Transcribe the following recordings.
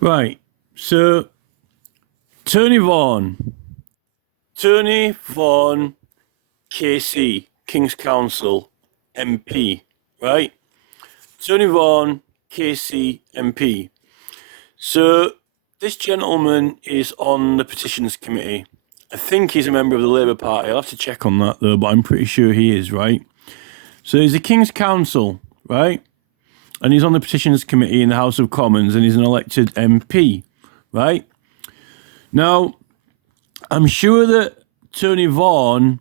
Right. So Tony Vaughan KC, King's Counsel MP, right? Tony Vaughan KC MP. So this gentleman is on the petitions committee. I think he's a member of the Labour Party. I'll have to check on that though, but I'm pretty sure he is, right? So he's a King's Counsel, right? And he's on the petitions committee in the House of Commons, and he's an elected MP, right? Now, I'm sure that Tony Vaughan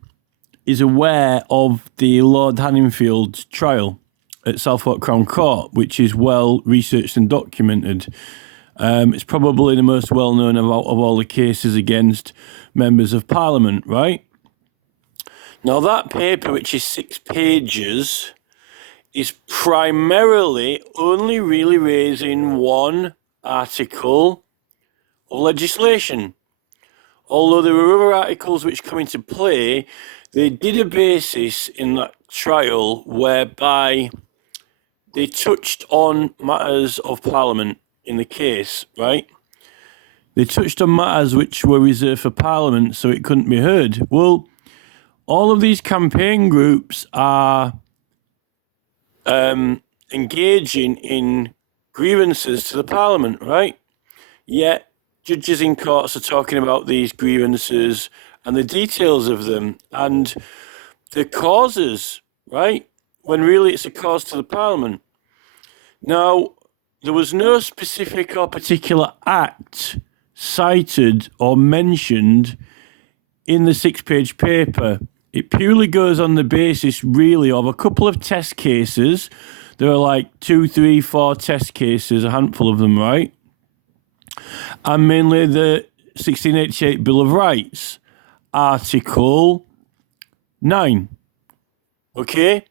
is aware of the Lord Hanningfield's trial at Southwark Crown Court, which is well researched and documented. It's probably the most well-known of all the cases against members of Parliament, right? Now, that paper, which is 6 pages, is primarily only really raising one article of legislation. Although there were other articles which come into play, they did a basis in that trial whereby they touched on matters of Parliament in the case, right? They touched on matters which were reserved for Parliament, so it couldn't be heard. Well, all of these campaign groups are engaging in grievances to the Parliament, right? Yet judges in courts are talking about these grievances and the details of them and the causes, right? When really it's a cause to the Parliament. Now, there was no specific or particular act cited or mentioned in the 6-page paper. It purely goes on the basis, really, of a couple of test cases. There are like 2, 3, 4 test cases, a handful of them, right? And mainly the 1688 Bill of Rights, Article 9. Okay?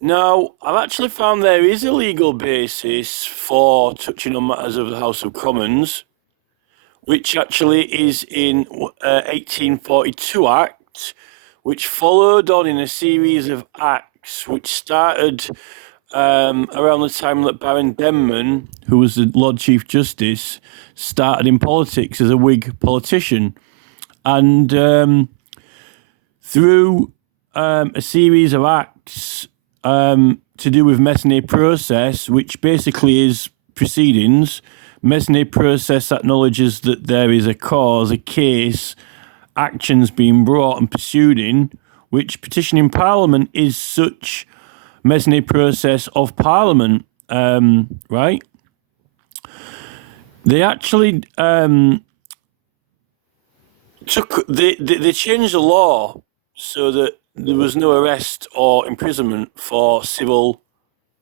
Now, I've actually found there is a legal basis for touching on matters of the House of Commons, which actually is in 1842 Act, which followed on in a series of acts which started around the time that Baron Denman, who was the Lord Chief Justice, started in politics as a Whig politician. And through a series of acts to do with mesne process, which basically is proceedings, mesne process acknowledges that there is a cause, a case, actions being brought and pursued in, which petitioning Parliament is such mesne process of Parliament, right? They actually they changed the law so that there was no arrest or imprisonment for civil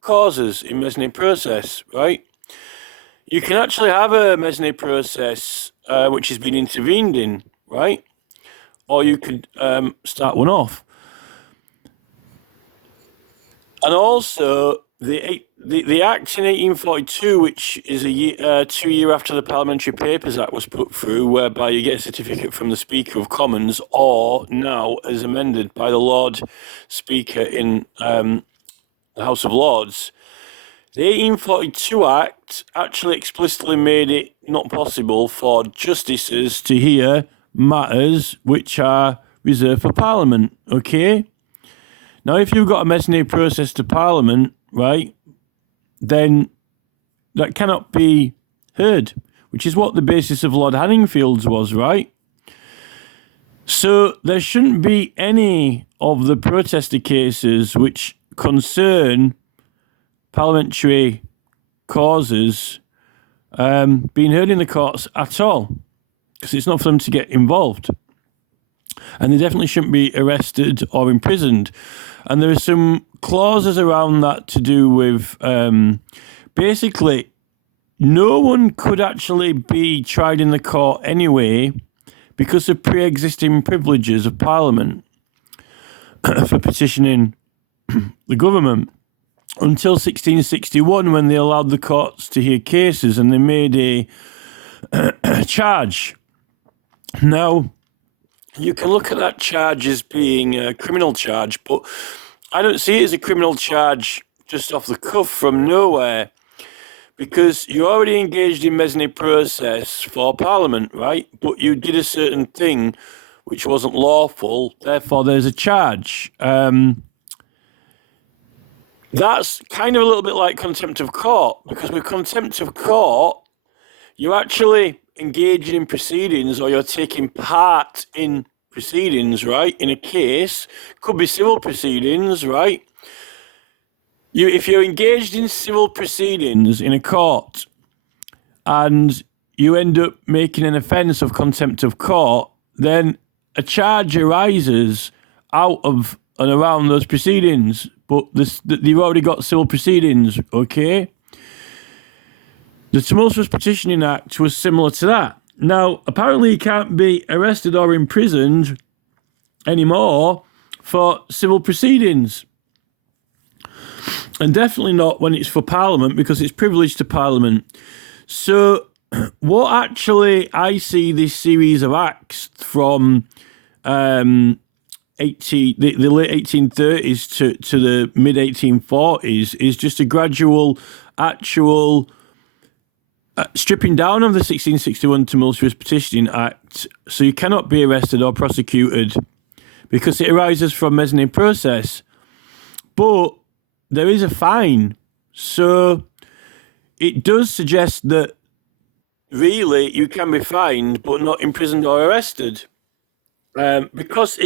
causes in mesne process, right? You can actually have a mesne process which has been intervened in, right? Or you could start one off. And also, the Act in 1842, which is 2 years after the Parliamentary Papers Act was put through, whereby you get a certificate from the Speaker of Commons, or now as amended by the Lord Speaker in the House of Lords. The 1842 Act actually explicitly made it not possible for justices to hear matters which are reserved for Parliament, okay? Now, if you've got a mesne process to Parliament, right, then that cannot be heard, which is what the basis of Lord Hanningfield's was, right? So there shouldn't be any of the protester cases which concern parliamentary causes being heard in the courts at all, because it's not for them to get involved. And they definitely shouldn't be arrested or imprisoned. And there are some clauses around that to do with basically no one could actually be tried in the court anyway because of pre-existing privileges of Parliament for petitioning the government until 1661, when they allowed the courts to hear cases and they made a charge. Now, you can look at that charge as being a criminal charge, but I don't see it as a criminal charge just off the cuff from nowhere, because you're already engaged in mezzanine process for Parliament, right? But you did a certain thing which wasn't lawful, therefore there's a charge. That's kind of a little bit like contempt of court, because with contempt of court, you're actually engaging in proceedings, or you're taking part in proceedings, right? In a case, could be civil proceedings, right? If you're engaged in civil proceedings in a court and you end up making an offence of contempt of court, then a charge arises out of and around those proceedings, but you've already got civil proceedings, okay? The Tumultuous Petitioning Act was similar to that. Now, apparently you can't be arrested or imprisoned anymore for civil proceedings. And definitely not when it's for Parliament, because it's privileged to Parliament. So what actually I see this series of acts from the late 1830s to the mid 1840s is just a gradual actual stripping down of the 1661 Tumultuous Petitioning Act. So you cannot be arrested or prosecuted because it arises from mezzanine process. But there is a fine. So it does suggest that really you can be fined but not imprisoned or arrested. Because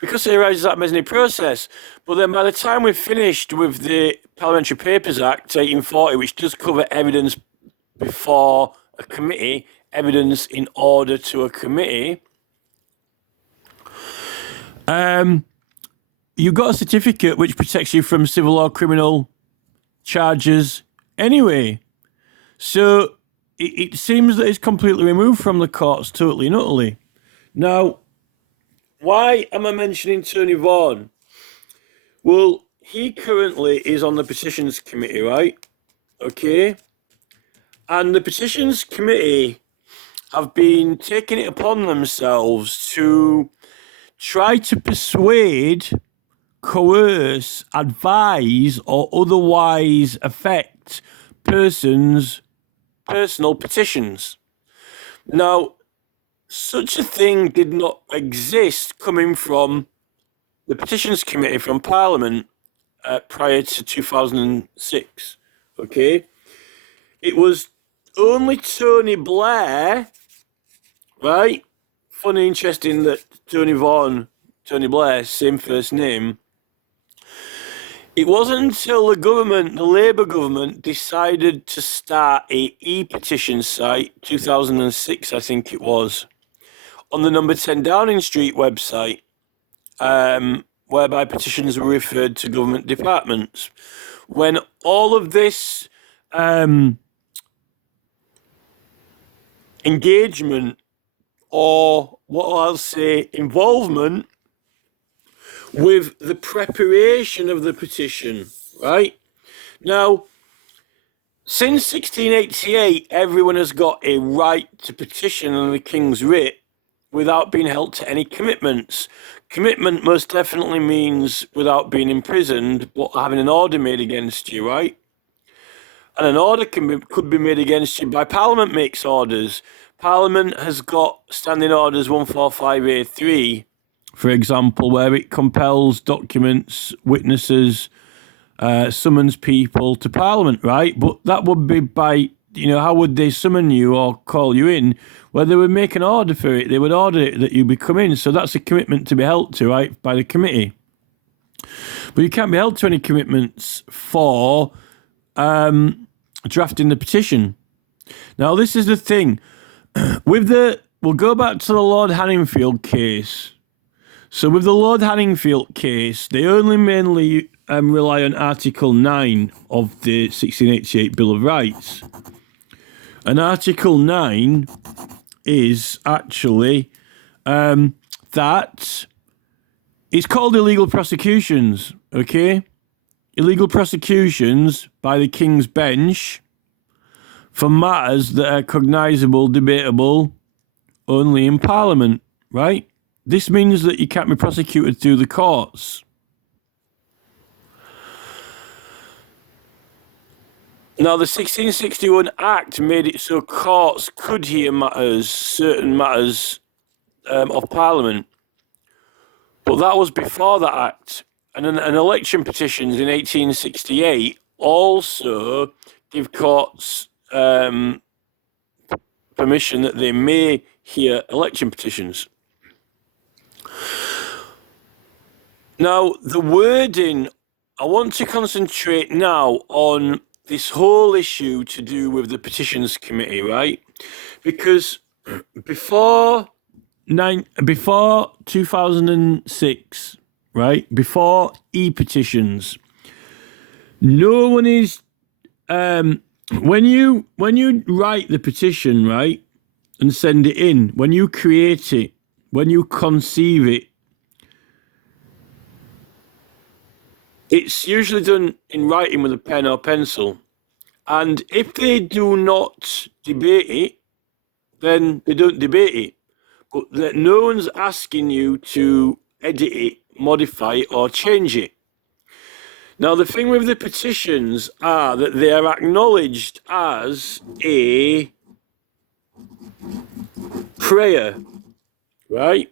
because it arises out of mezzanine process. But then by the time we've finished with the Parliamentary Papers Act 1840, which does cover evidence before a committee, evidence in order to a committee, you've got a certificate which protects you from civil or criminal charges anyway. So it seems that it's completely removed from the courts, totally and utterly. Now, why am I mentioning Tony Vaughan? Well, he currently is on the Petitions Committee, right? Okay. And the Petitions Committee have been taking it upon themselves to try to persuade, coerce, advise, or otherwise affect persons' personal petitions. Now, such a thing did not exist coming from the Petitions Committee from Parliament prior to 2006, okay? It was only Tony Blair, right? Funny, interesting that Tony Blair, same first name. It wasn't until the Labour government, decided to start a e-petition site, 2006, I think it was, on the number 10 Downing Street website, whereby petitions were referred to government departments. When all of this engagement, or what I'll say, involvement with the preparation of the petition, right? Now, since 1688, everyone has got a right to petition under the King's Writ without being held to any commitments. Commitment most definitely means without being imprisoned, but having an order made against you, right? And an order could be made against you by Parliament makes orders. Parliament has got standing orders 145A3, for example, where it compels documents, witnesses, summons people to Parliament, right? But that would be by, how would they summon you or call you in? Well, they would make an order for it. They would order it that you be come in. So that's a commitment to be held to, right, by the committee. But you can't be held to any commitments for drafting the petition. Now, this is the thing. We'll go back to the Lord Hanningfield case. So with the Lord Hanningfield case, they only mainly rely on Article 9 of the 1688 Bill of Rights. And Article 9 is actually that it's called illegal prosecutions, okay? Illegal prosecutions by the King's Bench for matters that are cognizable, debatable, only in Parliament, right? This means that you can't be prosecuted through the courts. Now, the 1661 Act made it so courts could hear certain matters of Parliament, but that was before that Act. And an election petitions in 1868 also give courts permission that they may hear election petitions. Now, the wording, I want to concentrate now on this whole issue to do with the Petitions Committee, right? Because before 2006, right, before e-petitions, no one is when you write the petition, right, and send it in, when you create it, when you conceive it, it's usually done in writing with a pen or pencil. And if they do not debate it, then they don't debate it. But that no one's asking you to edit it, modify it, or change it. Now, the thing with the petitions are that they are acknowledged as a prayer, right?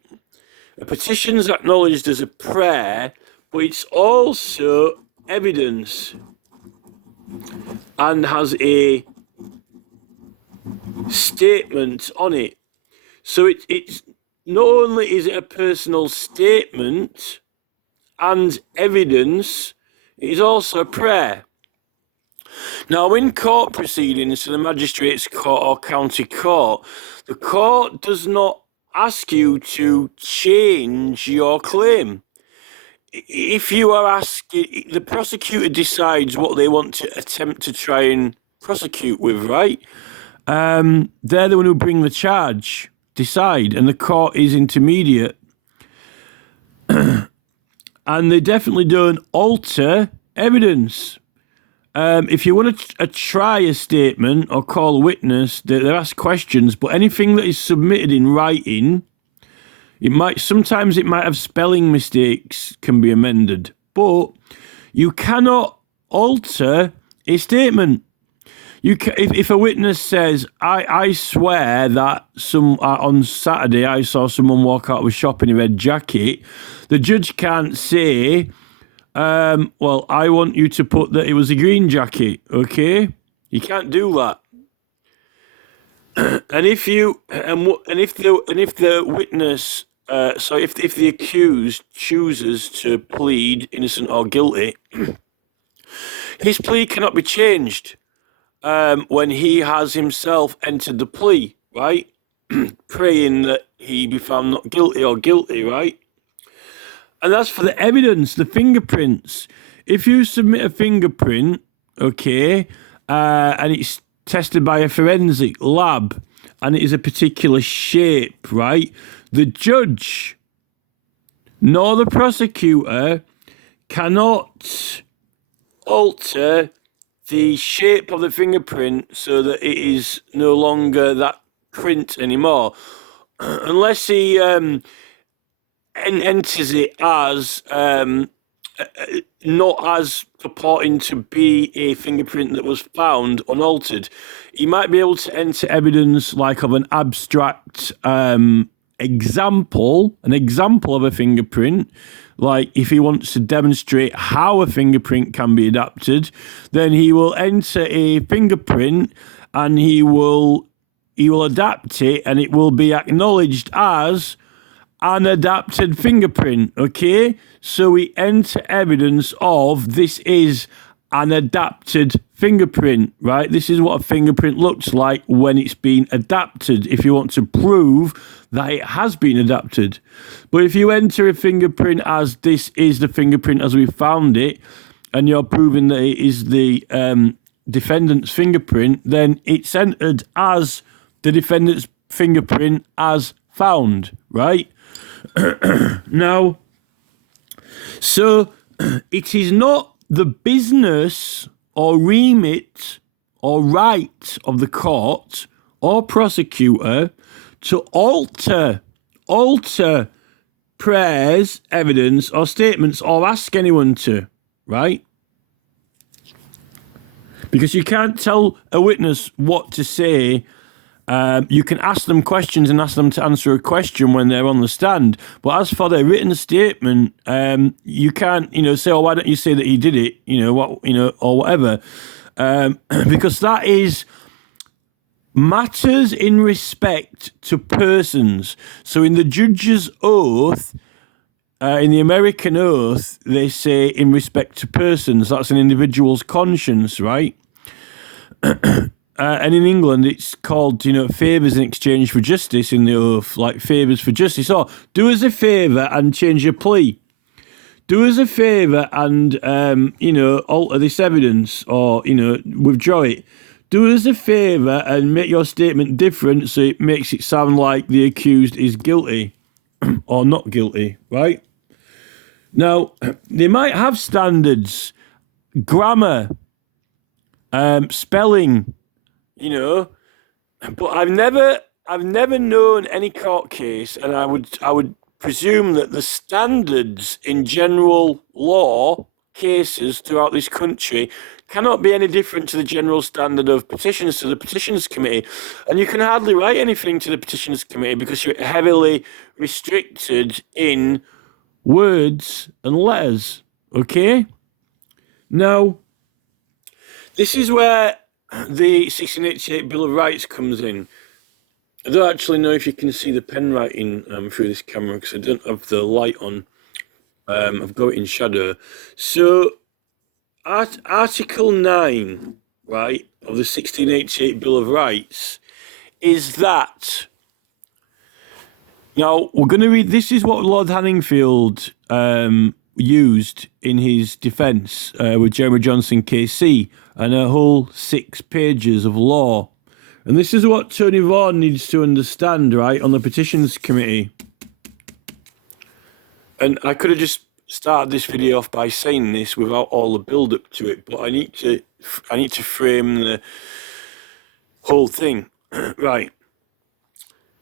A petition's acknowledged as a prayer, but it's also evidence and has a statement on it. So it's not only is it a personal statement and evidence, it is also a prayer. Now, in court proceedings to the magistrate's court or county court, the court does not ask you to change your claim. If you are asking, the prosecutor decides what they want to attempt to try and prosecute with, right? They're the one who bring the charge, decide, and the court is intermediate. And they definitely don't alter evidence. If you want to try a statement or call a witness, they're asked questions, but anything that is submitted in writing, sometimes it might have spelling mistakes, can be amended, but you cannot alter a statement. If a witness says, I swear that on Saturday I saw someone walk out of a shop in a red jacket, the judge can't say, well, I want you to put that it was a green jacket, okay? You can't do that. And if the witness, if the accused chooses to plead innocent or guilty, his plea cannot be changed when he has himself entered the plea, right? Praying that he be found not guilty or guilty, right? And that's for the evidence, the fingerprints. If you submit a fingerprint, okay, and it's tested by a forensic lab, and it is a particular shape, right? The judge nor the prosecutor cannot alter the shape of the fingerprint so that it is no longer that print anymore, unless he enters it as not as purporting to be a fingerprint that was found unaltered. He might be able to enter evidence like of an abstract example of a fingerprint. Like if he wants to demonstrate how a fingerprint can be adapted, then he will enter a fingerprint and he will adapt it, and it will be acknowledged as an adapted fingerprint, okay? So we enter evidence of this is an adapted fingerprint, right? This is what a fingerprint looks like when it's been adapted, if you want to prove that it has been adapted. But if you enter a fingerprint as this is the fingerprint as we found it, and you're proving that it is the defendant's fingerprint, then it's entered as the defendant's fingerprint as found, right? Now, so it is not the business or remit or right of the court or prosecutor to alter prayers, evidence, or statements, or ask anyone to, right? Because you can't tell a witness what to say. You can ask them questions and ask them to answer a question when they're on the stand. But as for their written statement, you can't, say, "Oh, why don't you say that he did it?" Or whatever, because that is matters in respect to persons. So in the judge's oath, in the American oath, they say in respect to persons. That's an individual's conscience, right? And in England, it's called, favours in exchange for justice in the oath, like favours for justice. Or do us a favour and change your plea. Do us a favour and, alter this evidence or, withdraw it. Do us a favour and make your statement different so it makes it sound like the accused is guilty or not guilty, right? Now, they might have standards, grammar, spelling, but I've never known any court case, and I would presume that the standards in general law cases throughout this country cannot be any different to the general standard of petitions to the Petitions Committee. And you can hardly write anything to the Petitions Committee because you're heavily restricted in words and letters, okay? Now, this is where the 1688 Bill of Rights comes in. I don't actually know if you can see the pen writing through this camera because I don't have the light on. I've got it in shadow. So, Article 9, right, of the 1688 Bill of Rights is that. Now, we're going to read, this is what Lord Hanningfield used in his defence with Jeremy Johnson KC, and a whole 6 pages of law. And this is what Tony Vaughan needs to understand, right, on the Petitions Committee. And I could have just started this video off by saying this without all the build-up to it, but I need to frame the whole thing. Right.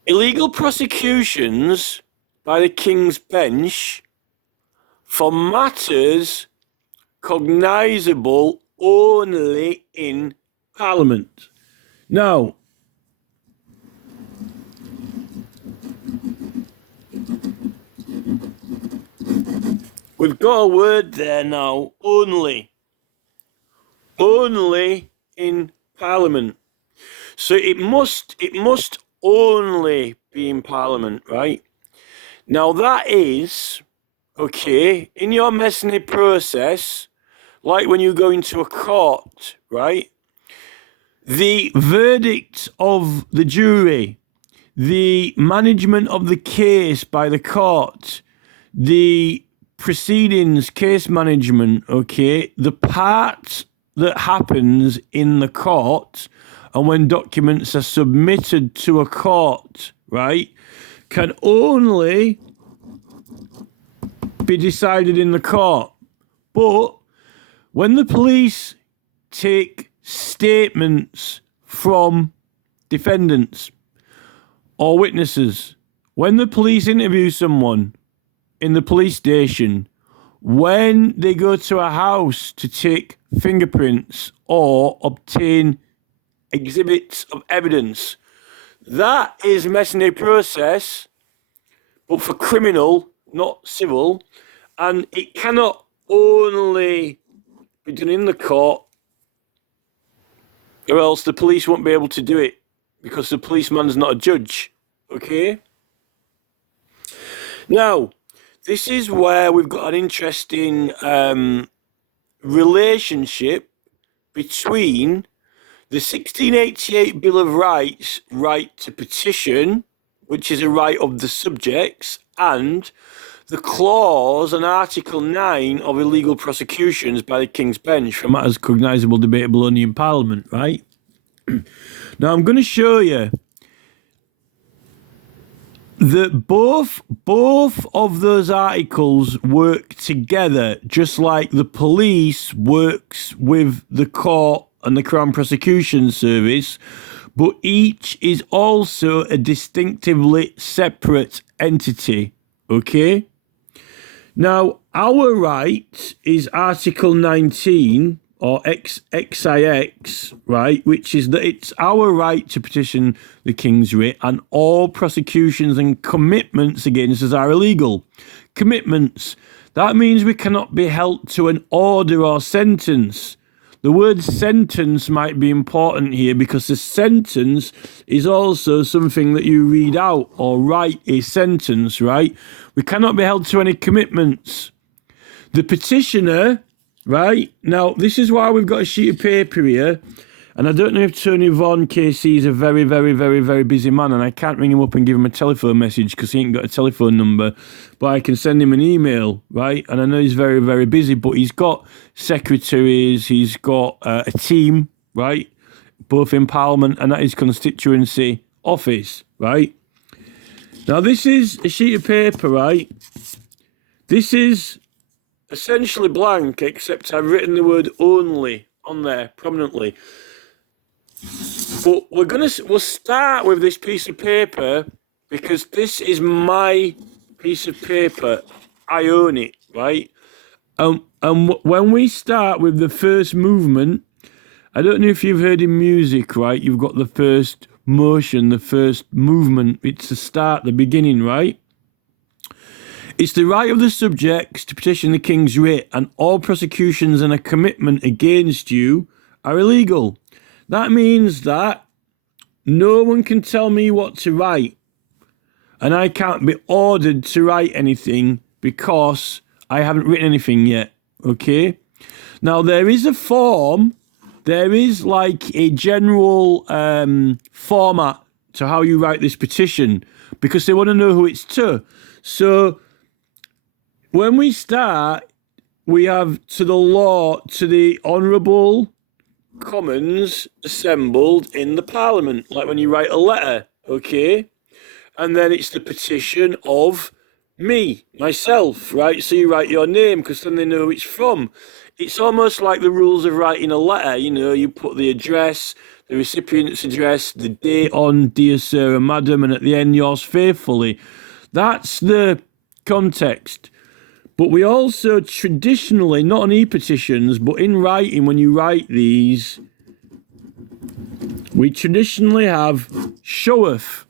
Illegal prosecutions by the King's Bench for matters cognisable only in Parliament. Now, we've got a word there now, only. Only in Parliament. So it must only be in Parliament, right? Now that is, okay, in your mesne process, like when you go into a court, right? The verdict of the jury, the management of the case by the court, the proceedings, case management, okay, the part that happens in the court and when documents are submitted to a court, right, can only be decided in the court. But when the police take statements from defendants or witnesses, when the police interview someone in the police station, when they go to a house to take fingerprints or obtain exhibits of evidence, that is mesne process, but for criminal, not civil, and it cannot only be done in the court, or else the police won't be able to do it because the policeman's not a judge, okay? Now, this is where we've got an interesting relationship between the 1688 Bill of Rights right to petition, which is a right of the subjects, and the clause on Article 9 of illegal prosecutions by the King's Bench for matters cognisable, debatable only in Parliament, right? Now, I'm going to show you that both of those articles work together, just like the police works with the court and the Crown Prosecution Service, but each is also a distinctively separate entity, okay? Now, our right is Article 19 or XIX, right, which is that it's our right to petition the King's writ, and all prosecutions and commitments against us are illegal. Commitments, that means we cannot be held to an order or sentence. The word sentence might be important here because the sentence is also something that you read out or write a sentence, right? We cannot be held to any commitments. The petitioner, right? Now, this is why we've got a sheet of paper here. And I don't know if Tony Vaughan KC is a very, very, very, very busy man, and I can't ring him up and give him a telephone message because he ain't got a telephone number. But I can send him an email, right? And I know he's very, very busy, but he's got secretaries, he's got a team, right? Both in Parliament and at his constituency office, right? Now, this is a sheet of paper, right? This is essentially blank, except I've written the word only on there prominently. But we'll start with this piece of paper because this is my piece of paper. I own it, right? And when we start with the first movement, I don't know if you've heard in music, right? You've got the first motion, the first movement. It's the start, the beginning, right? It's the right of the subjects to petition the King's writ, and all prosecutions and a commitment against you are illegal. That means that no one can tell me what to write, and I can't be ordered to write anything because I haven't written anything yet, okay? Now, there is a form, there is like a general format to how you write this petition because they want to know who it's to. So, when we start, we have to the Honourable Commons assembled in the Parliament, like when you write a letter, okay? And then it's the petition of myself, right? So you write your name because then they know who it's from. It's almost like the rules of writing a letter, you know, you put the address, the recipient's address, the date on, dear sir and madam, and at the end, yours faithfully. That's the context. But we also traditionally, not on e-petitions, but in writing, when you write these, we traditionally have showeth,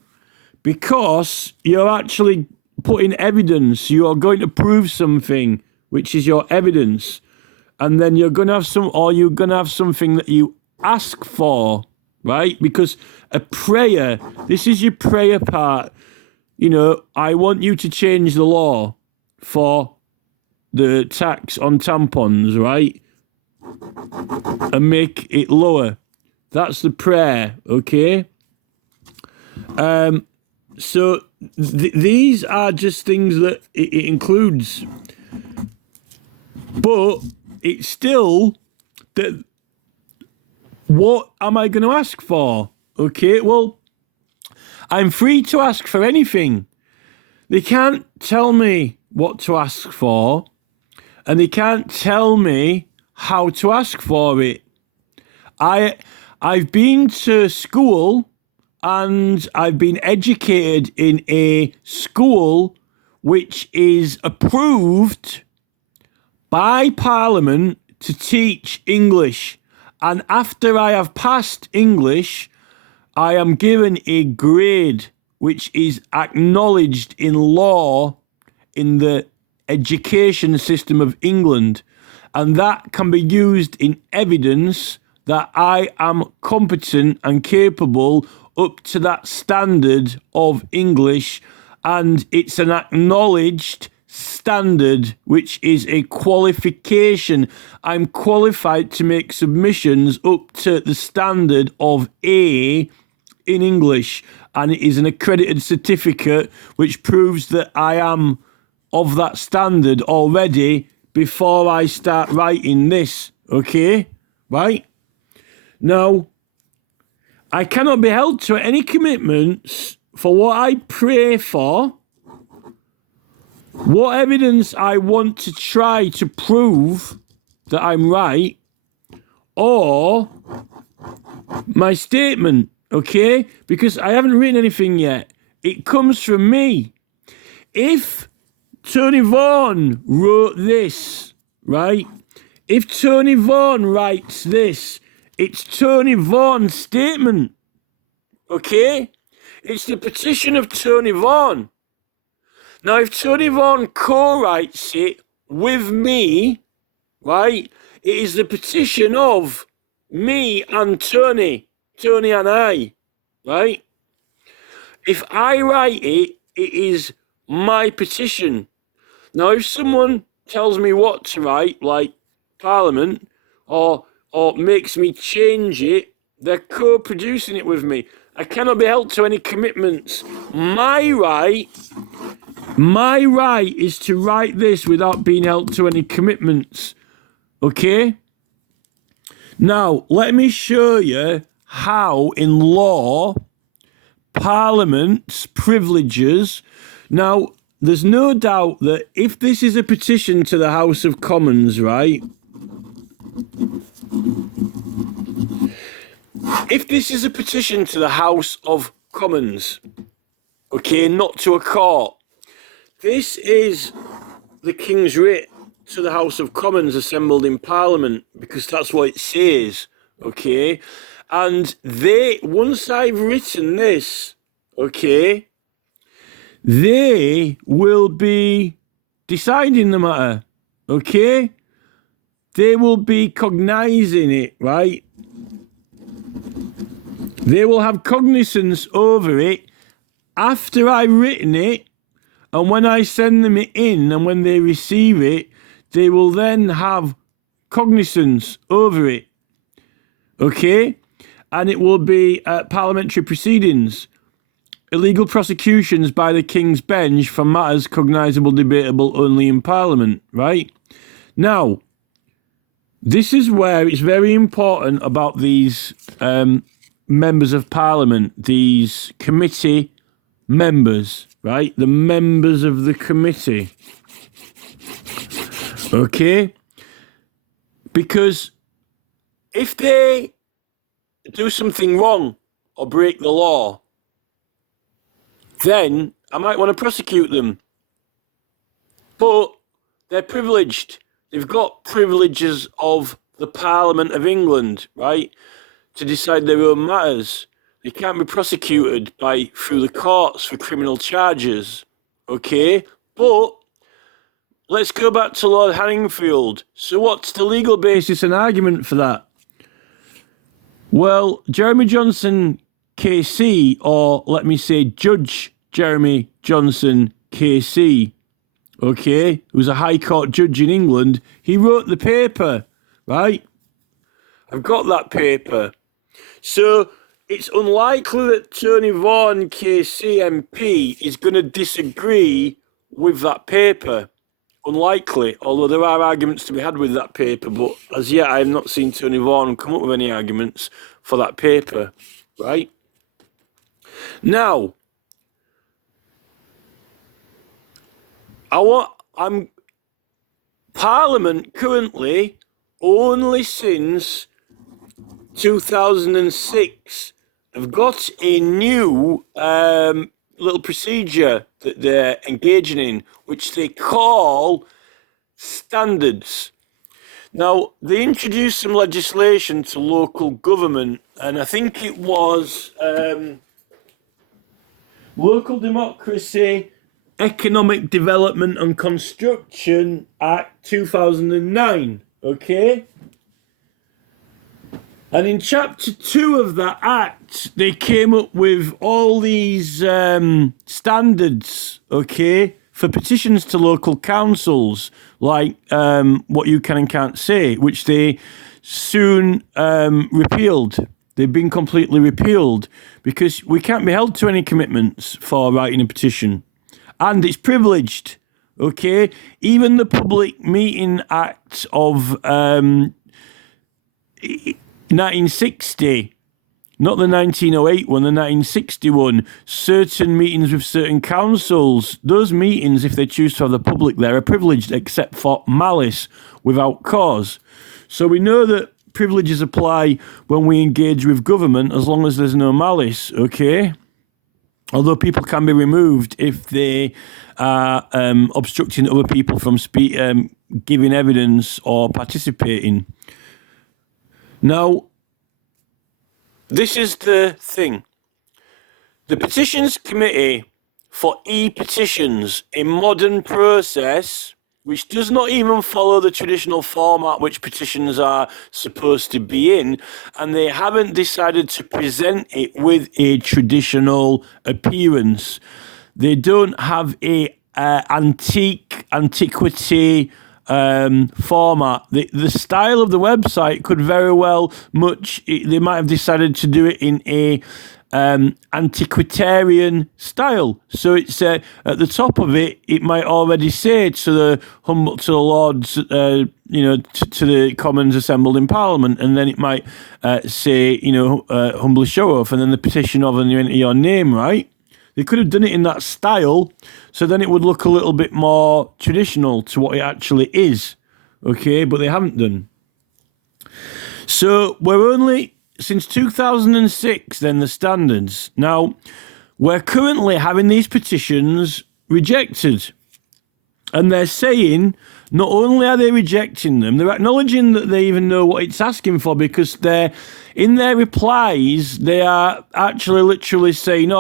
because you're actually putting evidence. You are going to prove something, which is your evidence. And then you're going to have something that you ask for, right? Because a prayer, this is your prayer part. You know, I want you to change the law for the tax on tampons, right? And make it lower. That's the prayer, okay? So these are just things that it includes. But it's still that what am I going to ask for? Okay, well, I'm free to ask for anything. They can't tell me what to ask for, and they can't tell me how to ask for it. I've been to school and I've been educated in a school which is approved by Parliament to teach English. And after I have passed English, I am given a grade which is acknowledged in law in the education system of England, and that can be used in evidence that I am competent and capable up to that standard of English, and it's an acknowledged standard, which is a qualification. I'm qualified to make submissions up to the standard of A in English, and it is an accredited certificate which proves that I am of that standard already before I start writing this, okay? Right? Now, I cannot be held to any commitments for what I pray for, what evidence I want to try to prove that I'm right, or my statement, okay? Because I haven't written anything yet. It comes from me. If Tony Vaughan wrote this, right? If Tony Vaughan writes this, it's Tony Vaughan's statement, okay? It's the petition of Tony Vaughan. Now, if Tony Vaughan co-writes it with me, right, it is the petition of me and Tony and I, right? If I write it, it is my petition. Now, if someone tells me what to write, like Parliament, or makes me change it, they're co-producing it with me. I cannot be held to any commitments. My right is to write this without being held to any commitments. Okay? Now, let me show you how in law Parliament's privileges. Now, there's no doubt that if this is a petition to the House of Commons, right? If this is a petition to the House of Commons, okay, not to a court, this is the King's writ to the House of Commons assembled in Parliament, because that's what it says, okay? And once I've written this, okay, they will be deciding the matter, okay? They will be cognizing it, right? They will have cognizance over it after I've written it, and when I send them it in and when they receive it, they will then have cognizance over it, okay? And it will be parliamentary proceedings, illegal prosecutions by the King's Bench for matters cognizable, debatable only in Parliament, right? Now, this is where it's very important about these members of Parliament, these committee members, right? The members of the committee. Okay? Because if they do something wrong or break the law, then I might want to prosecute them. But they're privileged. They've got privileges of the Parliament of England, right, to decide their own matters. They can't be prosecuted through the courts for criminal charges, okay? But let's go back to Lord Hanningfield. So what's the legal basis and argument for that? Well, Jeremy Johnson KC, or let me say Judge Jeremy Johnson KC, okay, who's a High Court judge in England, he wrote the paper, right? I've got that paper. So it's unlikely that Tony Vaughan KC MP is going to disagree with that paper. Unlikely, although there are arguments to be had with that paper, but as yet I have not seen Tony Vaughan come up with any arguments for that paper, right? Now, Parliament currently, only since 2006, have got a new little procedure that they're engaging in, which they call standards. Now, they introduced some legislation to local government, and I think it was Local Democracy, Economic Development and Construction Act 2009, okay? And in Chapter 2 of that Act, they came up with all these standards, okay, for petitions to local councils, like what you can and can't say, which they soon repealed. They've been completely repealed because we can't be held to any commitments for writing a petition. And it's privileged, okay? Even the Public Meeting Act of 1960, not the 1908 one, the 1960 one, certain meetings with certain councils, those meetings, if they choose to have the public there, are privileged except for malice without cause. So we know that privileges apply when we engage with government as long as there's no malice, okay? Although people can be removed if they are obstructing other people from giving evidence or participating. Now, this is the thing. The Petitions Committee for e-petitions, a modern process which does not even follow the traditional format which petitions are supposed to be in, and they haven't decided to present it with a traditional appearance. They don't have a antiquity format. The style of the website could very well they might have decided to do it in a antiquarian style. So it's at the top of it. It might already say to the Lords, to the Commons assembled in Parliament, and then it might say, humbly show off, and then the petition of, and you enter your name, right? They could have done it in that style, so then it would look a little bit more traditional to what it actually is, okay? But they haven't done. So we're only, since 2006, then the standards. Now, we're currently having these petitions rejected. And they're saying, not only are they rejecting them, they're acknowledging that they even know what it's asking for, because in their replies, they are actually literally saying,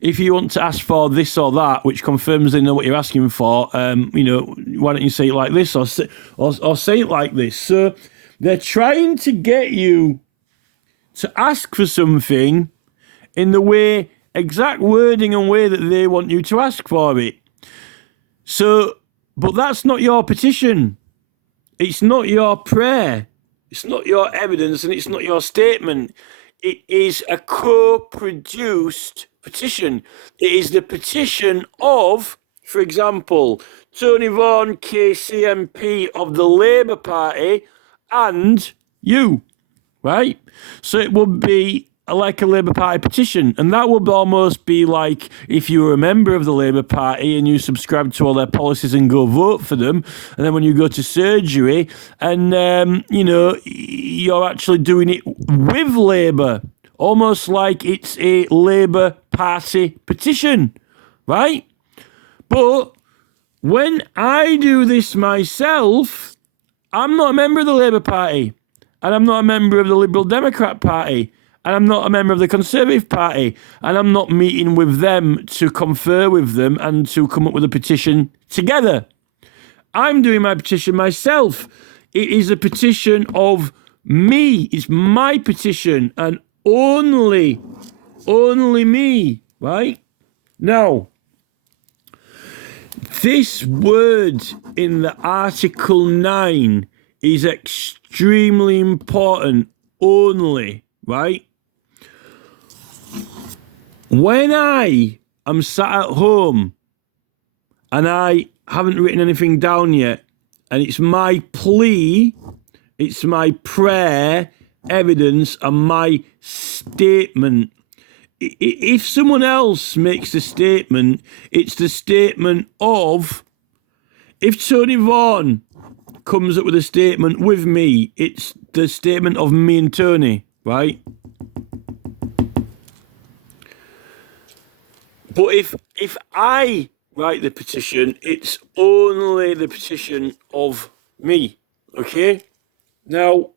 if you want to ask for this or that, which confirms they know what you're asking for, why don't you say it like this or say it like this? So they're trying to get you to ask for something in the exact wording and way that they want you to ask for it. So, but that's not your petition. It's not your prayer. It's not your evidence, and it's not your statement. It is a co-produced petition. It is the petition of, for example, Tony Vaughan KC MP of the Labour Party and you, right? So it would be like a Labour Party petition, and that would almost be like if you were a member of the Labour Party and you subscribe to all their policies and go vote for them, and then when you go to surgery and you're actually doing it with Labour, almost like it's a Labour Party petition, right? But when I do this myself, I'm not a member of the Labour Party, and I'm not a member of the Liberal Democrat Party, and I'm not a member of the Conservative Party, and I'm not meeting with them to confer with them and to come up with a petition together. I'm doing my petition myself. It is a petition of me. It's my petition, and only me, right? Now, this word in the Article 9 is extremely important, only, right? When I am sat at home and I haven't written anything down yet, and it's my plea, it's my prayer, evidence, and my statement. If someone else makes the statement, it's the statement of, if Tony Vaughan comes up with a statement with me, it's the statement of me and Tony, right? But if I write the petition, it's only the petition of me, okay? Now,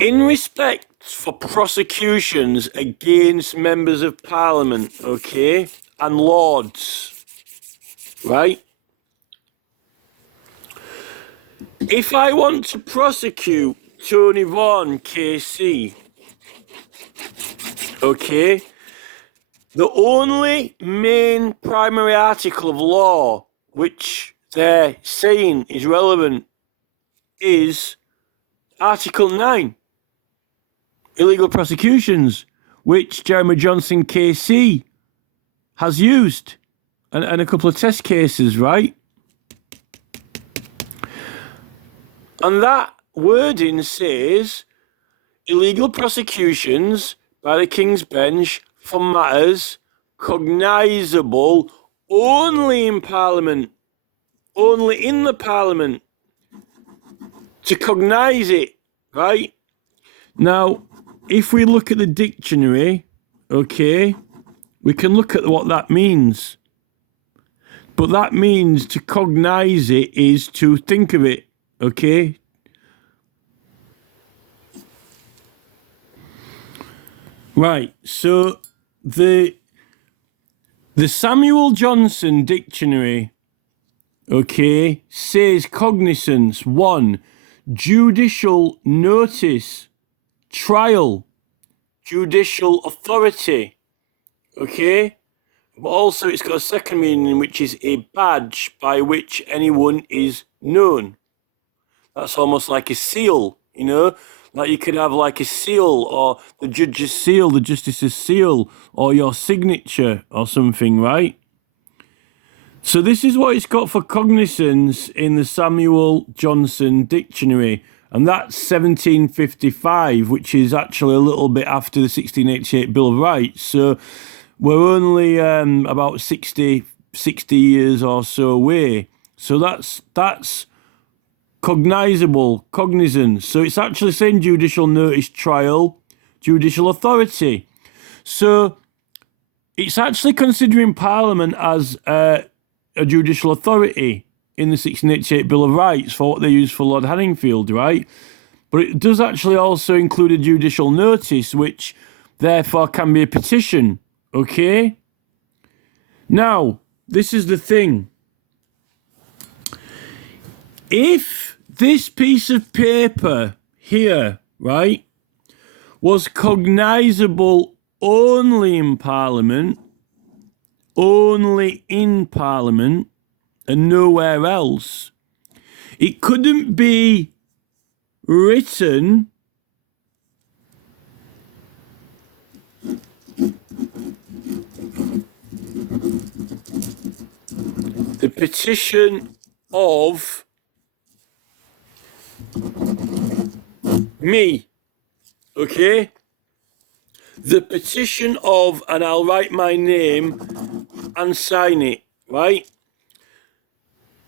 in respect for prosecutions against members of Parliament, okay, and Lords, right? If I want to prosecute Tony Vaughan KC, okay, the only main primary article of law which they're saying is relevant is Article 9, illegal prosecutions, which Jeremy Johnson KC has used, and a couple of test cases, right? And that wording says illegal prosecutions by the King's Bench for matters cognisable only in Parliament, only in the Parliament, to cognise it, right? Now, if we look at the dictionary, okay, we can look at what that means. But that means to cognize it is to think of it, okay? Right, so the Samuel Johnson Dictionary, okay, says cognizance, 1, judicial notice, trial, judicial authority, okay? But also it's got a second meaning, which is a badge by which anyone is known. That's almost like a seal, you know? Like you could have like a seal, or the judge's seal, the justice's seal, or your signature or something, right? So this is what it's got for cognizance in the Samuel Johnson Dictionary. And that's 1755, which is actually a little bit after the 1688 Bill of Rights. So we're only about 60 years or so away. So that's cognizable, cognizance. So it's actually saying judicial notice, trial, judicial authority. So it's actually considering Parliament as a judicial authority in the 1688 Bill of Rights for what they use for Lord Hanningfield, right? But it does actually also include a judicial notice, which therefore can be a petition, okay? Now, this is the thing. If this piece of paper here, right, was cognizable only in Parliament, and nowhere else, it couldn't be written the petition of me, okay? The petition of, and I'll write my name and sign it, right?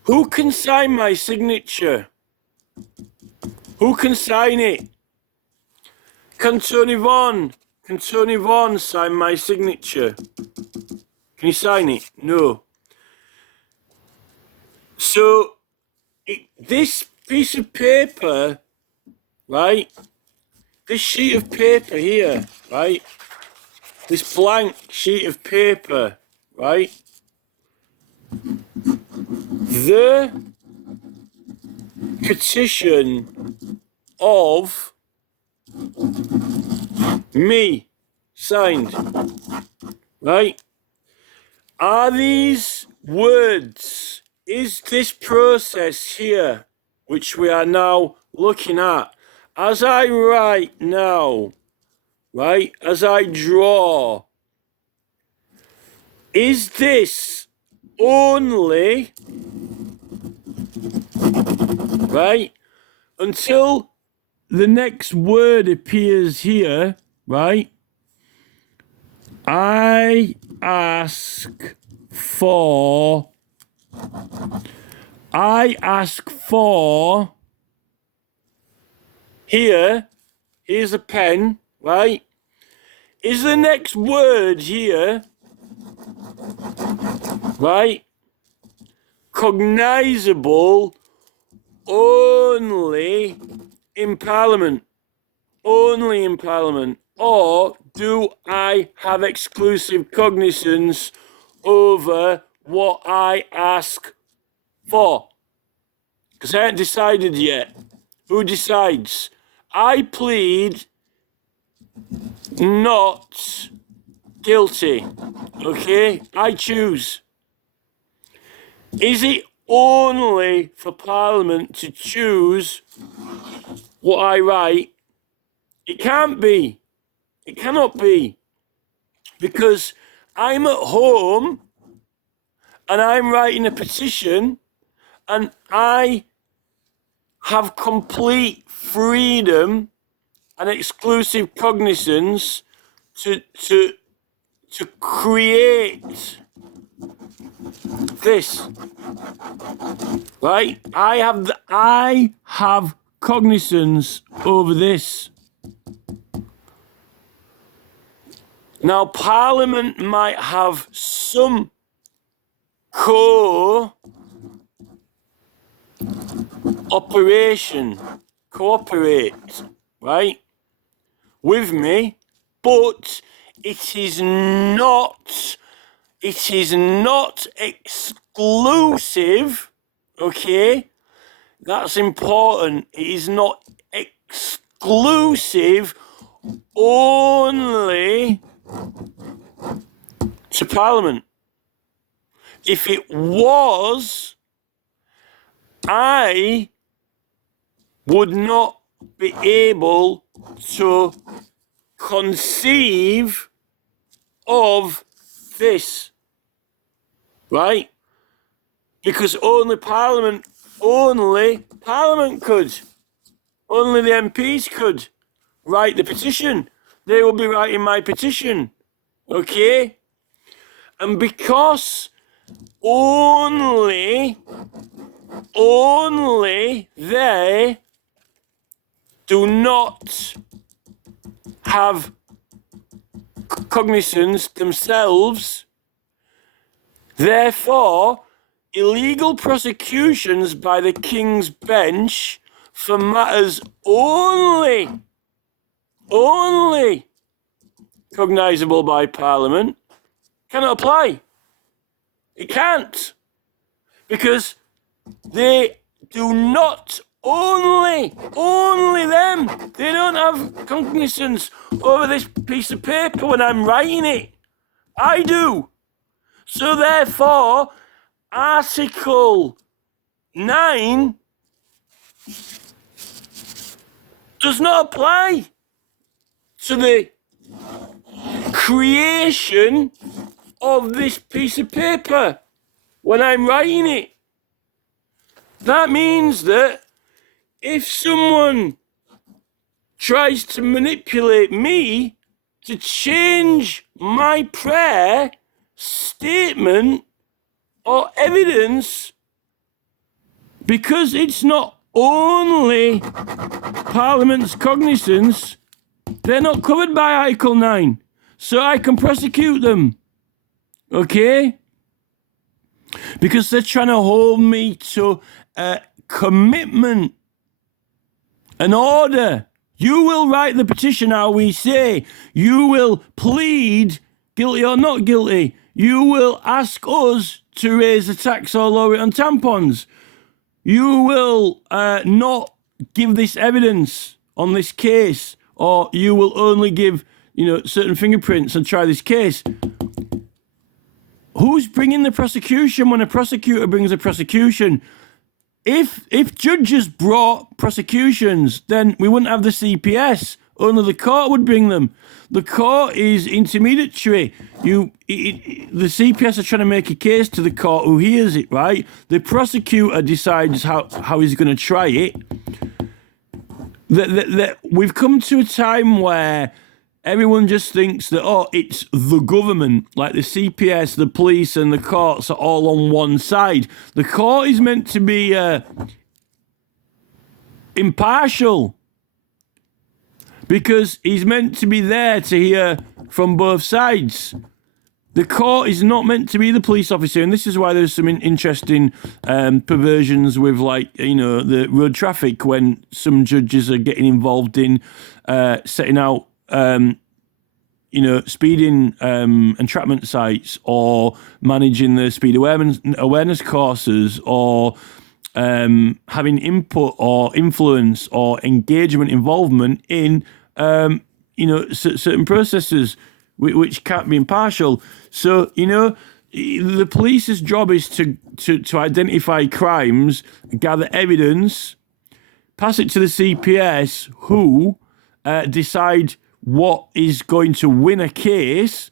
Who can sign my signature? Who can sign it? Can Tony Vaughan sign my signature? Can you sign it? No. So, this piece of paper, right? This sheet of paper here, right? This blank sheet of paper, right? The petition of me, signed, right? Are these words, is this process here, which we are now looking at, as I write now, right, as I draw, is this only, right, until the next word appears here, right? I ask for, here's a pen, right? Is the next word here, right, cognizable only in Parliament? Only in Parliament? Or do I have exclusive cognizance over what I ask for? Because I haven't decided yet. Who decides? I plead not guilty. Okay? I choose. Is it only for Parliament to choose what I write? It can't be. It cannot be. Because I'm at home and I'm writing a petition and I have complete freedom and exclusive cognizance to create this, right? I have cognizance over this. Now, Parliament might have some cooperate, right, with me, but it is not exclusive, okay? That's important. It is not exclusive only to Parliament. If it was, I would not be able to conceive of this, right? Because only Parliament could, only the MPs could write the petition. They will be writing my petition, okay? And because only they do not have cognizance themselves, therefore, illegal prosecutions by the King's Bench for matters only cognisable by Parliament cannot apply. It can't. Because they do not, only them, they don't have cognizance over this piece of paper when I'm writing it. I do. So therefore, Article 9 does not apply to the creation of this piece of paper when I'm writing it. That means that if someone tries to manipulate me to change my prayer, statement, or evidence, because it's not only Parliament's cognizance, they're not covered by Article 9. So I can prosecute them. Okay? Because they're trying to hold me to a commitment, an order. You will write the petition, how we say. You will plead guilty or not guilty. You will ask us to raise the tax or lower it on tampons. You will not give this evidence on this case, or you will only give, certain fingerprints and try this case. Who's bringing the prosecution when a prosecutor brings a prosecution? If judges brought prosecutions, then we wouldn't have the CPS. Only the court would bring them. The court is intermediary. The CPS are trying to make a case to the court who hears it, right? The prosecutor decides how he's going to try it. We've come to a time where everyone just thinks that, it's the government, like the CPS, the police, and the courts are all on one side. The court is meant to be impartial, because he's meant to be there to hear from both sides. The court is not meant to be the police officer, and this is why there's some interesting perversions with, the road traffic, when some judges are getting involved in setting out speeding entrapment sites, or managing the speed awareness courses, or having input or influence or engagement involvement in certain processes which can't be impartial. So the police's job is to identify crimes, gather evidence, pass it to the CPS, who decide what is going to win a case,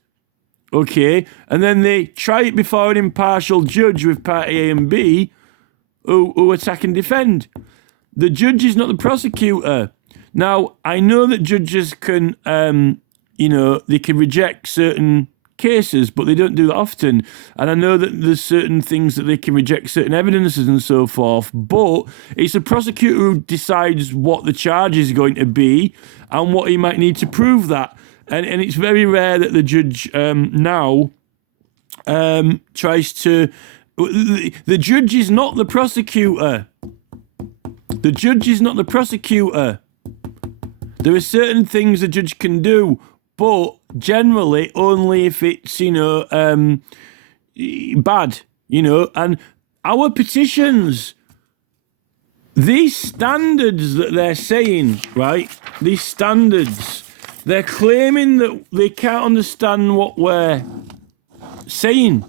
okay, and then they try it before an impartial judge with party A and B who attack and defend. The judge is not the prosecutor. Now, I know that judges can, they can reject certain cases, but they don't do that often. And I know that there's certain things that they can reject, certain evidences and so forth, but it's the prosecutor who decides what the charge is going to be and what he might need to prove that. And it's very rare that the judge now tries to The judge is not the prosecutor. The judge is not the prosecutor. There are certain things the judge can do, but generally only if it's, bad, and our petitions, these standards that they're saying, right, these standards, they're claiming that they can't understand what we're saying.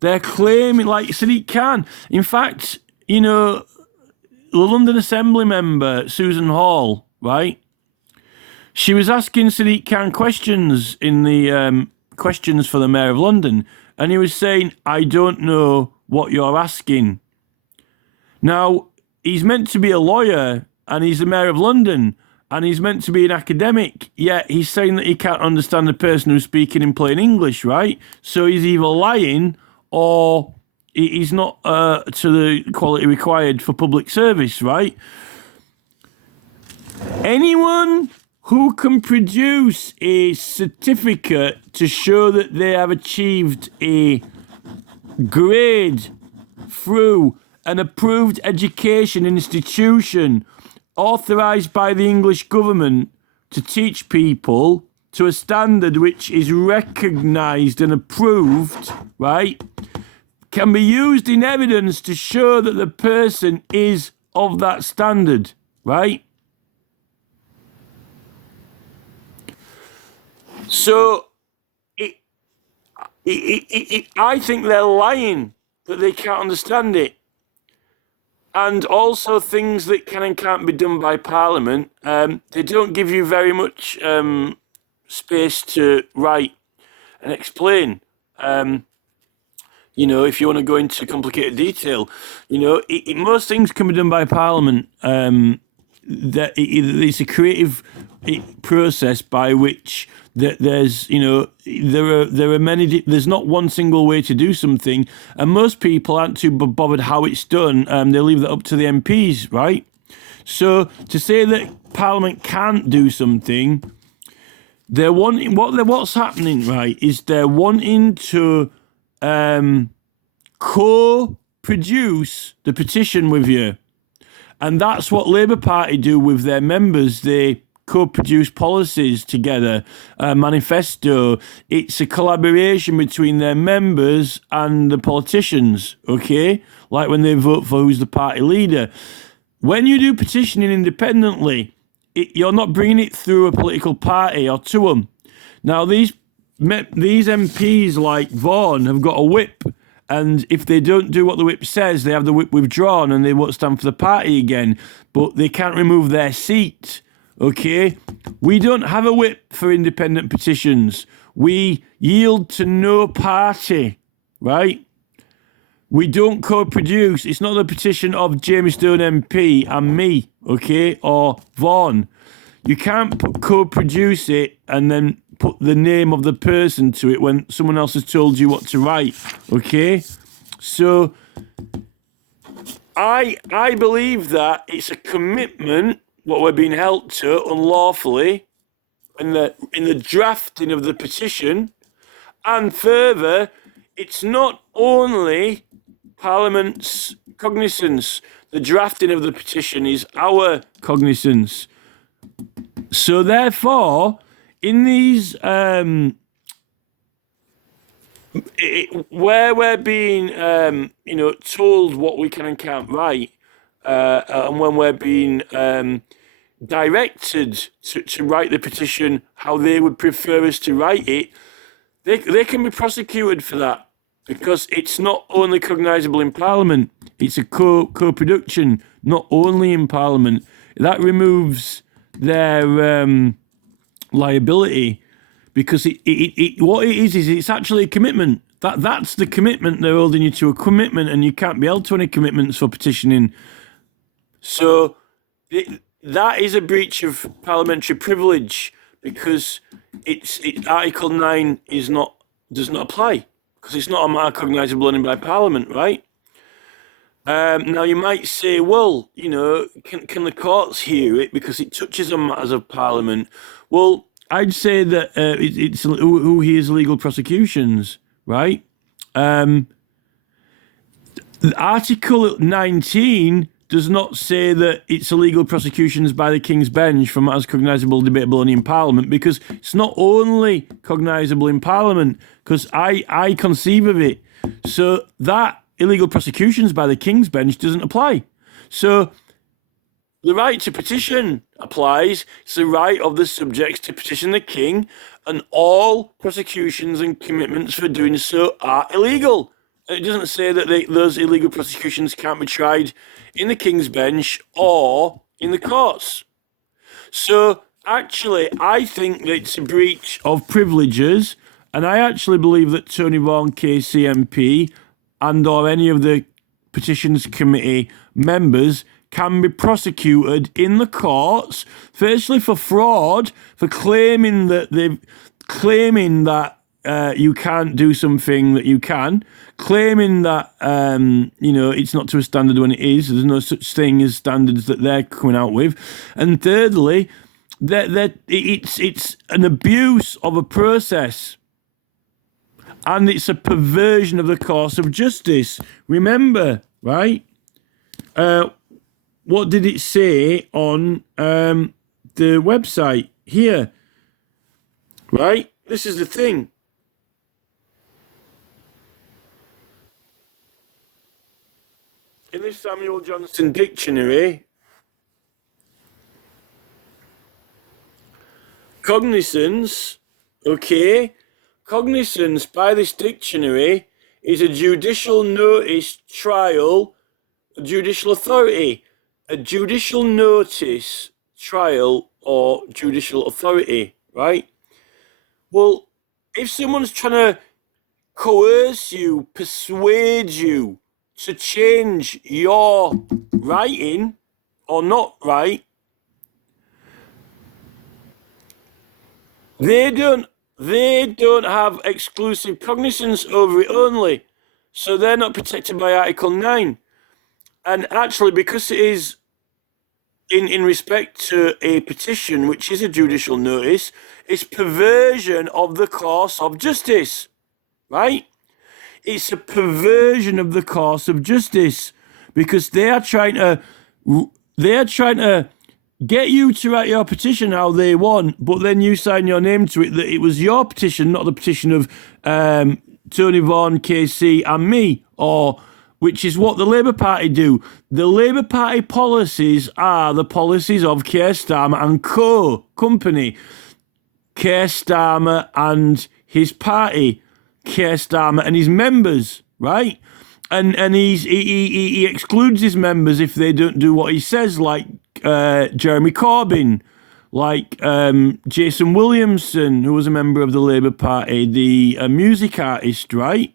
They're claiming, like Sadiq Khan. In fact, the London Assembly member, Susan Hall, right, she was asking Sadiq Khan questions in the questions for the Mayor of London, and he was saying, I don't know what you're asking. Now, he's meant to be a lawyer, and he's the Mayor of London, and he's meant to be an academic, yet he's saying that he can't understand the person who's speaking in plain English, right? So he's either lying or he's not to the quality required for public service, right? Anyone who can produce a certificate to show that they have achieved a grade through an approved education institution authorised by the English government to teach people to a standard which is recognised and approved, right, can be used in evidence to show that the person is of that standard, right? So, I think they're lying that they can't understand it. And also things that can and can't be done by Parliament, they don't give you very much space to write and explain. If you want to go into complicated detail, most things can be done by Parliament. It's a creative process by which there's there are many. There's not one single way to do something, and most people aren't too bothered how it's done. They leave that up to the MPs, right? So to say that Parliament can't do something, they're wanting what's happening, right? Is they're wanting to co-produce the petition with you. And that's what Labour Party do with their members. They co-produce policies together, a manifesto. It's a collaboration between their members and the politicians, okay? Like when they vote for who's the party leader. When you do petitioning independently, you're not bringing it through a political party or to them. Now, these MPs like Vaughan have got a whip, and if they don't do what the whip says, they have the whip withdrawn and they won't stand for the party again, but they can't remove their seat, okay? We don't have a whip for independent petitions. We yield to no party, right? We don't co-produce. It's not the petition of James Stone MP and me, okay, or Vaughan. You can't co-produce it and then put the name of the person to it when someone else has told you what to write, okay? So I believe that it's a commitment, what we're being held to unlawfully in the drafting of the petition, and further, it's not only Parliament's cognizance. The drafting of the petition is our cognizance. So therefore, in these where we're being told what we can and can't write, and when we're being directed to write the petition how they would prefer us to write it, they can be prosecuted for that, because it's not only cognisable in Parliament, it's a co-production, not only in Parliament. That removes their liability, because what it is it's actually a commitment. That's the commitment. They're holding you to a commitment, and you can't be held to any commitments for petitioning. So that is a breach of parliamentary privilege, because Article 9 does not apply, because it's not a matter cognisable only by Parliament, right? Now you might say, well, can the courts hear it because it touches on matters of Parliament? Well, I'd say that it's who hears legal prosecutions, right? Article 19 does not say that it's illegal prosecutions by the King's Bench for matters cognisable, debatable only in Parliament, because it's not only cognisable in Parliament, because I conceive of it. So that illegal prosecutions by the King's Bench doesn't apply. So the right to petition applies. It's the right of the subjects to petition the King, and all prosecutions and commitments for doing so are illegal. It doesn't say that those illegal prosecutions can't be tried in the King's Bench or in the courts. So actually, I think that it's a breach of privileges, and I actually believe that Tony Vaughan KC MP and or any of the Petitions Committee members can be prosecuted in the courts, firstly for fraud, for claiming that you can't do something that you can, claiming that it's not to a standard when it is. There's no such thing as standards that they're coming out with, and thirdly, that it's an abuse of a process, and it's a perversion of the course of justice. Remember, right? What did it say on the website here? Right? This is the thing. In the Samuel Johnson Dictionary, cognizance, cognizance by this dictionary is a judicial notice, trial, judicial authority. A judicial notice, trial, or judicial authority, right? Well, if someone's trying to coerce you, persuade you to change your writing or not right, they don't have exclusive cognizance over it only, so they're not protected by Article 9. And actually, because it is in respect to a petition, which is a judicial notice, it's perversion of the course of justice, right? It's a perversion of the course of justice, because they are trying to get you to write your petition how they want, but then you sign your name to it that it was your petition, not the petition of Tony Vaughan KC and me, or which is what the Labour Party do. The Labour Party policies are the policies of Keir Starmer and company. Keir Starmer and his party. Keir Starmer and his members, right? And he excludes his members if they don't do what he says, like Jeremy Corbyn, like Jason Williamson, who was a member of the Labour Party, the music artist, right?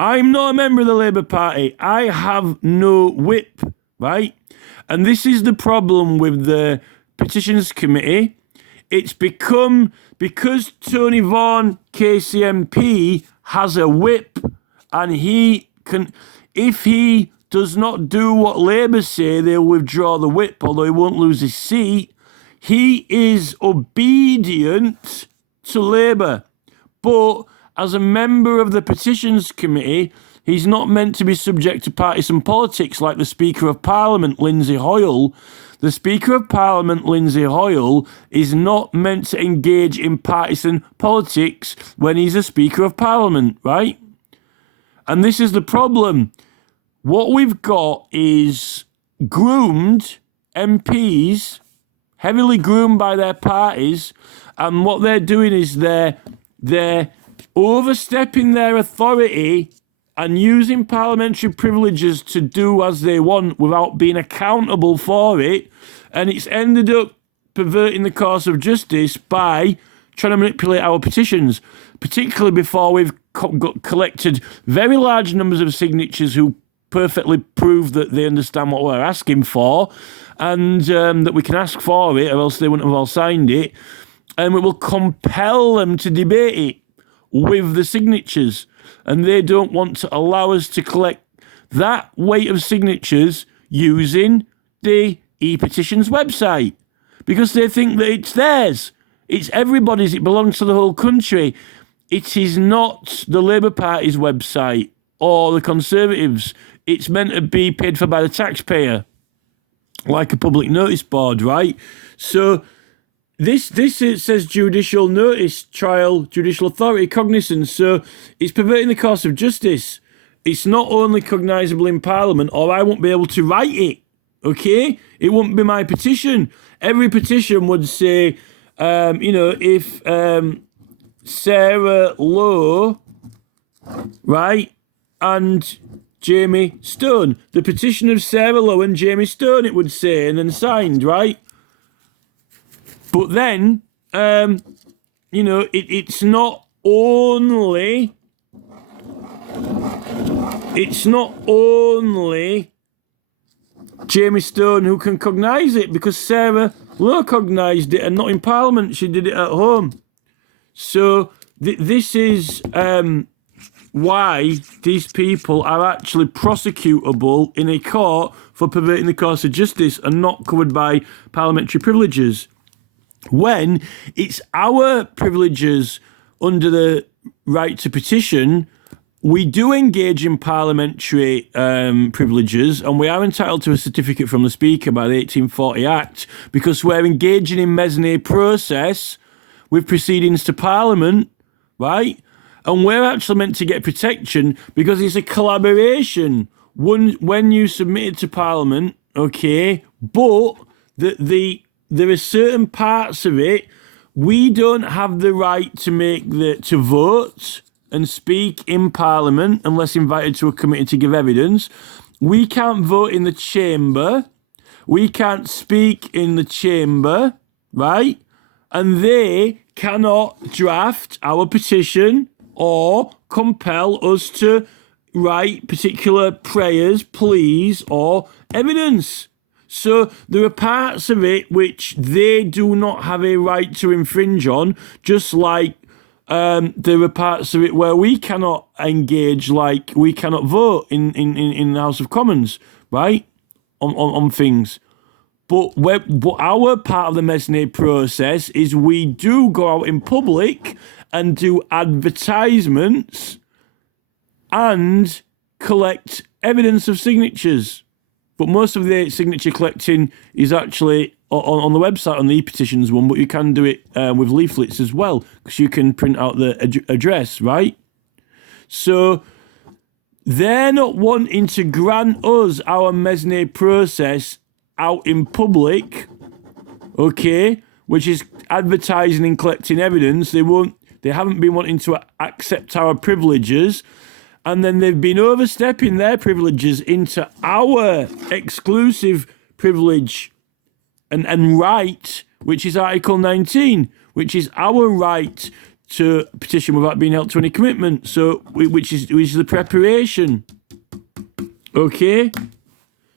I'm not a member of the Labour Party. I have no whip, right? And this is the problem with the Petitions Committee. It's become, because Tony Vaughan KC MP has a whip, and he can, if he does not do what Labour say, they'll withdraw the whip, although he won't lose his seat. He is obedient to Labour, but as a member of the Petitions Committee, he's not meant to be subject to partisan politics like the Speaker of Parliament, Lindsay Hoyle. The Speaker of Parliament, Lindsay Hoyle, is not meant to engage in partisan politics when he's a Speaker of Parliament, right? And this is the problem. What we've got is groomed MPs, heavily groomed by their parties, and what they're doing is they're overstepping their authority and using parliamentary privileges to do as they want without being accountable for it. And it's ended up perverting the course of justice by trying to manipulate our petitions, particularly before we've collected very large numbers of signatures who perfectly prove that they understand what we're asking for, and that we can ask for it, or else they wouldn't have all signed it. And we will compel them to debate it with the signatures, and they don't want to allow us to collect that weight of signatures using the e-petitions website, because they think that it's theirs, it's everybody's, it belongs to the whole country. It is not the Labour Party's website or the Conservatives. it's meant to be paid for by the taxpayer, like a public notice board, right? So this it says judicial notice, trial, judicial authority, cognizance. So it's perverting the course of justice. It's not only cognisable in Parliament, or I won't be able to write it, okay? It won't be my petition. Every petition would say, if Sarah Lowe, right, and Jamie Stone, the petition of Sarah Lowe and Jamie Stone, it would say, and then signed, right? But then, it's not only Jamie Stone who can cognise it, because Sarah Lowe cognised it, and not in Parliament. She did it at home. So this is why these people are actually prosecutable in a court for perverting the course of justice and not covered by parliamentary privileges. When it's our privileges under the right to petition, we do engage in parliamentary privileges, and we are entitled to a certificate from the Speaker by the 1840 Act, because we're engaging in mezzanine process with proceedings to Parliament, right? And we're actually meant to get protection because it's a collaboration when you submit it to Parliament, okay? But there are certain parts of it we don't have the right to vote and speak in Parliament unless invited to a committee to give evidence. We can't vote in the chamber. We can't speak in the chamber, right? And they cannot draft our petition or compel us to write particular prayers, pleas, or evidence. So there are parts of it which they do not have a right to infringe on, just like there are parts of it where we cannot engage, like we cannot vote in the House of Commons, right, on things. But our part of the mezzanine process is we do go out in public and do advertisements and collect evidence of signatures. But most of the signature collecting is actually on the website, on the petitions one, but you can do it with leaflets as well, because you can print out the address, right? So they're not wanting to grant us our mezzanine process out in public, okay, which is advertising and collecting evidence. They haven't been wanting to accept our privileges, and then they've been overstepping their privileges into our exclusive privilege and right, which is Article 19, which is our right to petition without being held to any commitment. So, which is the preparation. Okay?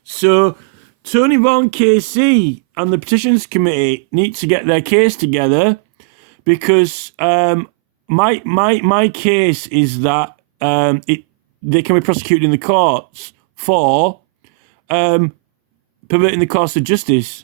So, Tony Vaughan KC and the Petitions Committee need to get their case together, because my case is that they can be prosecuted in the courts for perverting the course of justice.